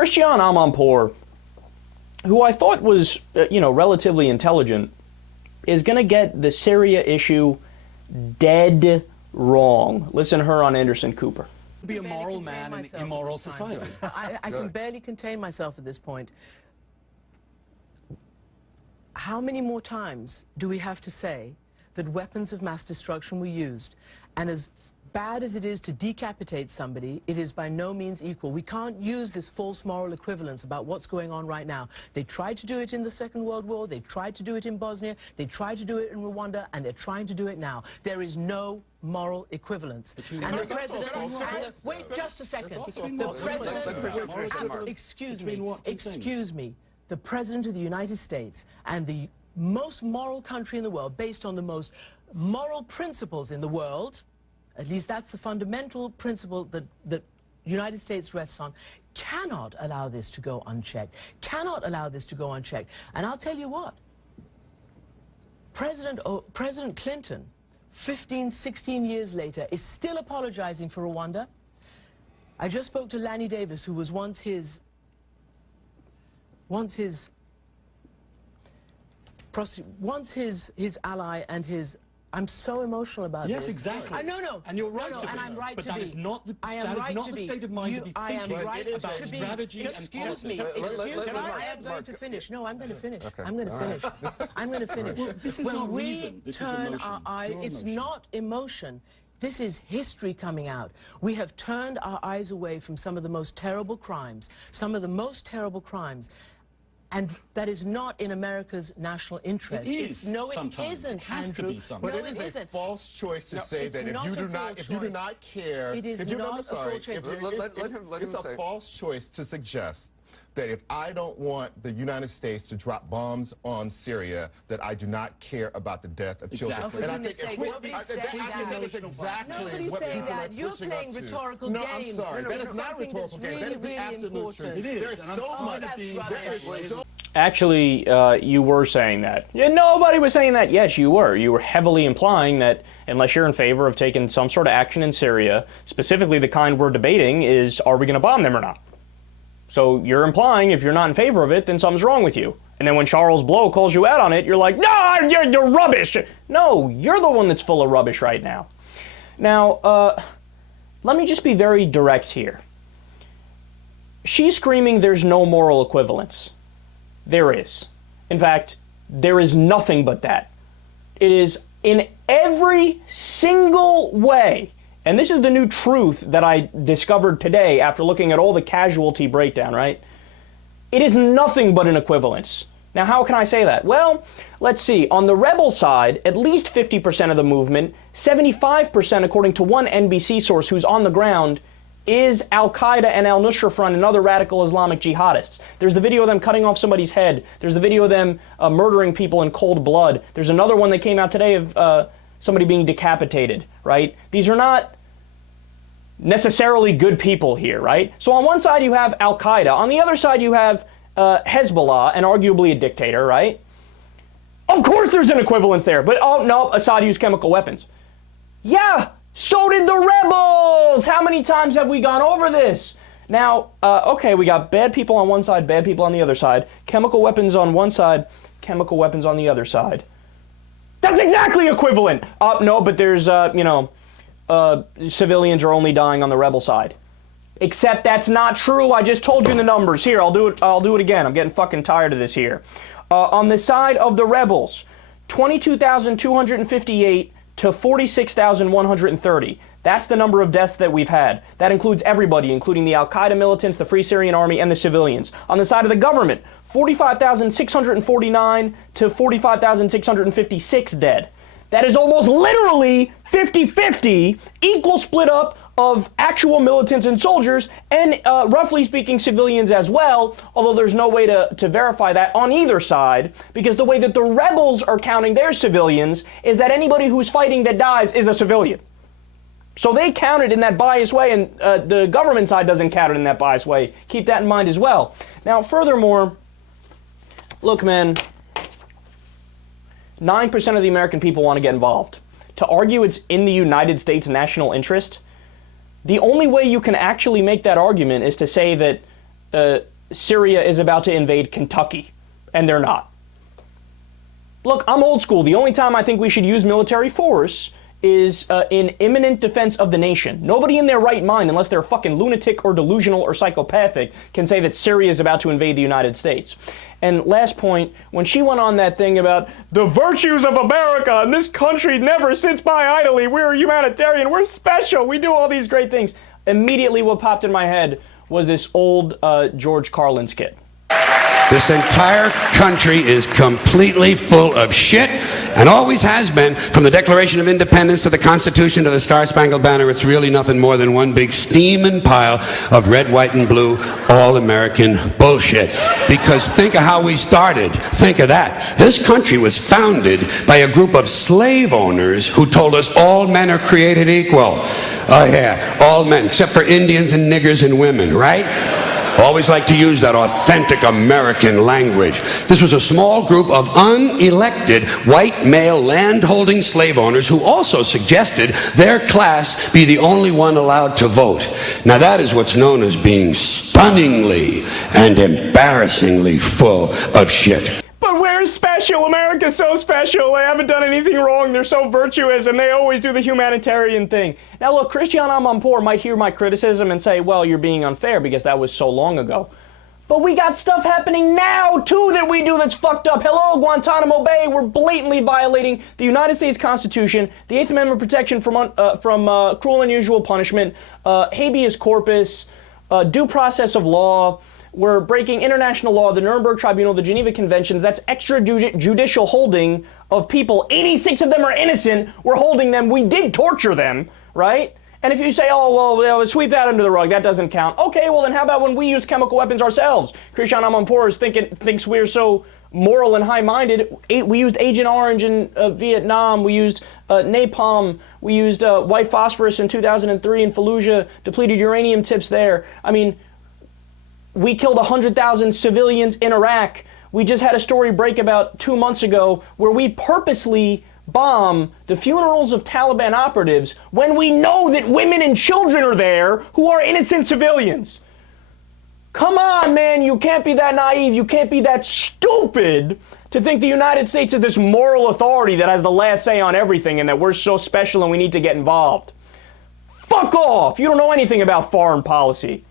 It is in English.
Christiane Amanpour, who I thought was, relatively intelligent, is going to get the Syria issue dead wrong. Listen to her on Anderson Cooper. Be a moral man in an immoral society. I can barely contain myself at this point. How many more times do we have to say that weapons of mass destruction were used? And as bad as it is to decapitate somebody, it is by no means equal. We can't use this false moral equivalence about what's going on right now. They tried to do it in the Second World War, they tried to do it in Bosnia, they tried to do it in Rwanda, and they're trying to do it now. There is no moral equivalence. And the president, wait just a second. The president, excuse me, the president of the United States and the most moral country in the world, based on the most moral principles in the world, at least that's the fundamental principle that the United States rests on, cannot allow this to go unchecked, cannot allow this to go unchecked. And I'll tell you what, President Clinton, 15, 16 years later, is still apologizing for Rwanda. I just spoke to Lanny Davis, who was once his ally and his... I'm so emotional about this. Yes, exactly. No. And you're right to be. And I'm right but to be. that is not the, I am that right is not to the be. state of mind to be thinking about to strategy and Excuse me. politics. Excuse me. I am going to finish. No, I'm going to finish. Okay. I'm going to finish. I'm going to finish. Well, this is when not we reason. This turn is emotion. our eyes, it's emotion. not emotion. This is history coming out. We have turned our eyes away from some of the most terrible crimes, and that is not in America's national interest. It is. No, sometimes. It isn't, It has Andrew. to be sometimes. But it is a false choice to say that if you do not care, it is if you not a full choice. It's a false choice to suggest that if I don't want the United States to drop bombs on Syria, that I do not care about the death of children. Exactly. And I think Nobody's saying that. You're playing rhetorical games. I'm sorry. That is not rhetorical games. That is the absolute truth. It is. There's so much. Actually, you were saying that. Yeah, nobody was saying that. Yes, you were. You were heavily implying that unless you're in favor of taking some sort of action in Syria, specifically the kind we're debating is, are we going to bomb them or not? So you're implying if you're not in favor of it, then something's wrong with you. And then when Charles Blow calls you out on it, you're like, no, you're rubbish. No, you're the one that's full of rubbish right now. Now, let me just be very direct here. She's screaming there's no moral equivalence. There is. In fact, there is nothing but that. It is in every single way. And this is the new truth that I discovered today after looking at all the casualty breakdown, right? It is nothing but an equivalence. Now, how can I say that? Well, let's see. On the rebel side, at least 50% of the movement, 75% according to one NBC source who's on the ground, is Al-Qaeda and Al-Nusra Front and other radical Islamic jihadists. There's the video of them cutting off somebody's head. There's the video of them murdering people in cold blood. There's another one that came out today of somebody being decapitated, right? These are not necessarily good people here, right? So on one side you have Al-Qaeda. On the other side you have Hezbollah, and arguably a dictator, right? Of course there's an equivalence there, but oh no, Assad used chemical weapons. Yeah, so did the rebels! How many times have we gone over this? Now, okay, we got bad people on one side, bad people on the other side. Chemical weapons on one side, chemical weapons on the other side. That's exactly equivalent! No, but there's, civilians are only dying on the rebel side. Except that's not true. I just told you the numbers. Here, I'll do it again. I'm getting fucking tired of this here. On the side of the rebels, 22,258 to 46,130. That's the number of deaths that we've had. That includes everybody, including the Al-Qaeda militants, the Free Syrian Army, and the civilians. On the side of the government, 45,649 to 45,656 dead. That is almost literally 50-50, equal split up of actual militants and soldiers, and roughly speaking civilians as well, although there's no way to verify that on either side, because the way that the rebels are counting their civilians is that anybody who's fighting that dies is a civilian. So they count it in that biased way, and the government side doesn't count it in that biased way. Keep that in mind as well. Now, furthermore, look, man, 9% of the American people want to get involved. To argue it's in the United States' national interest, the only way you can actually make that argument is to say that Syria is about to invade Kentucky, and they're not. Look, I'm old school. The only time I think we should use military force is in imminent defense of the nation. Nobody in their right mind, unless they're fucking lunatic or delusional or psychopathic, can say that Syria is about to invade the United States. And last point, when she went on that thing about the virtues of America and this country never sits by idly, we're humanitarian, we're special, we do all these great things, immediately what popped in my head was this old George Carlin skit. This entire country is completely full of shit, and always has been. From the Declaration of Independence to the Constitution to the Star-Spangled Banner, it's really nothing more than one big steaming pile of red, white, and blue all-American bullshit. Because think of how we started. Think of that. This country was founded by a group of slave owners who told us all men are created equal. Oh yeah, all men, except for Indians and niggers and women, right? Always like to use that authentic American language. This was a small group of unelected white male land-holding slave owners who also suggested their class be the only one allowed to vote. Now that is what's known as being stunningly and embarrassingly full of shit. But we're special. America's so special. They haven't done anything wrong. They're so virtuous, and they always do the humanitarian thing. Now, look, Christiane Amanpour might hear my criticism and say, well, you're being unfair because that was so long ago. But we got stuff happening now, too, that we do that's fucked up. Hello, Guantanamo Bay. We're blatantly violating the United States Constitution, the Eighth Amendment protection from cruel and unusual punishment, habeas corpus, due process of law. We're breaking international law, the Nuremberg Tribunal, the Geneva Conventions. That's extrajudicial holding of people. 86 of them are innocent. We're holding them. We did torture them, right? And if you say, oh, well, sweep that under the rug, that doesn't count. Okay, well, then how about when we used chemical weapons ourselves? Christiane Amanpour thinks we're so moral and high-minded. We used Agent Orange in Vietnam. We used napalm. We used white phosphorus in 2003 in Fallujah, depleted uranium tips there. I mean, we killed 100,000 civilians in Iraq. We just had a story break about 2 months ago where we purposely bomb the funerals of Taliban operatives when we know that women and children are there who are innocent civilians. Come on, man, you can't be that naive, you can't be that stupid to think the United States is this moral authority that has the last say on everything and that we're so special and we need to get involved. Fuck off! You don't know anything about foreign policy.